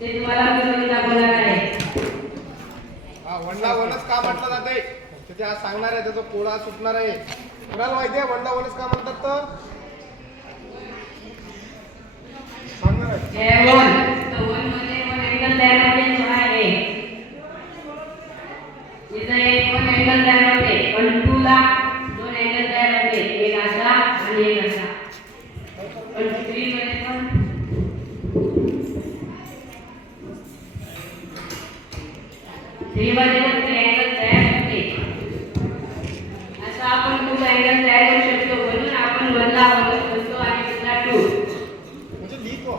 ते तुम्हाला मी दाखवणार आहे. हा वंडा वनच का म्हटलं जाते ते आज सांगणार आहे. त्याचा पोळा सुटणार आहे. कुणाला माहिती आहे वंडा वनच का म्हणतात तर सांगणार आहे. वन मध्ये वन अँगल तयार होते जो आहे. इथं एक वन अँगल तयार होते. पण 2 ला दोन अँगल तयार होते. एक असा आणि एक असा. पण 3 मध्ये पण 3 मध्ये पण अँगल तयार होते. असं आपण 2 अँगल तयार करू शकतो. म्हणून आपण 1 ला 1 म्हणतो आणि 2 ला 2 म्हणजे लिहितो.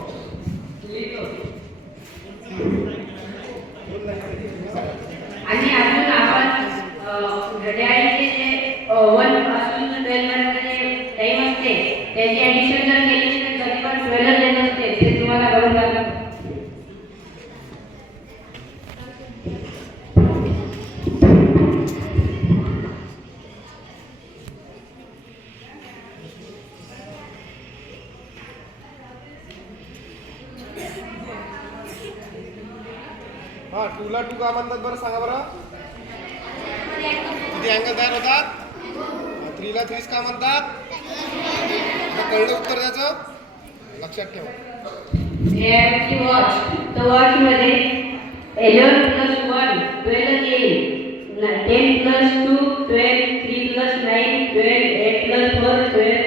आणि अजून आपण घड्याळीचे जे 1 पासून 12 पर्यंत जे टाइम असते त्याची ॲडिशन जर केली तर कधी पण 12 येत असते. ते तुम्हाला कळून जातं. हा 2 ला 2 का म्हणतात बरं सांगा बरं. किती अँगल तयार होतात. 3 ला 3 का म्हणतात. आता कळलं उत्तर त्याचं. लक्षात ठेवा. हे वॉच तर वॉच मध्ये 11 + 1 12 येईल. 10 + 2 12 3 + 9 12 8 + 4 12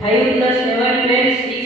5 + 7 12 6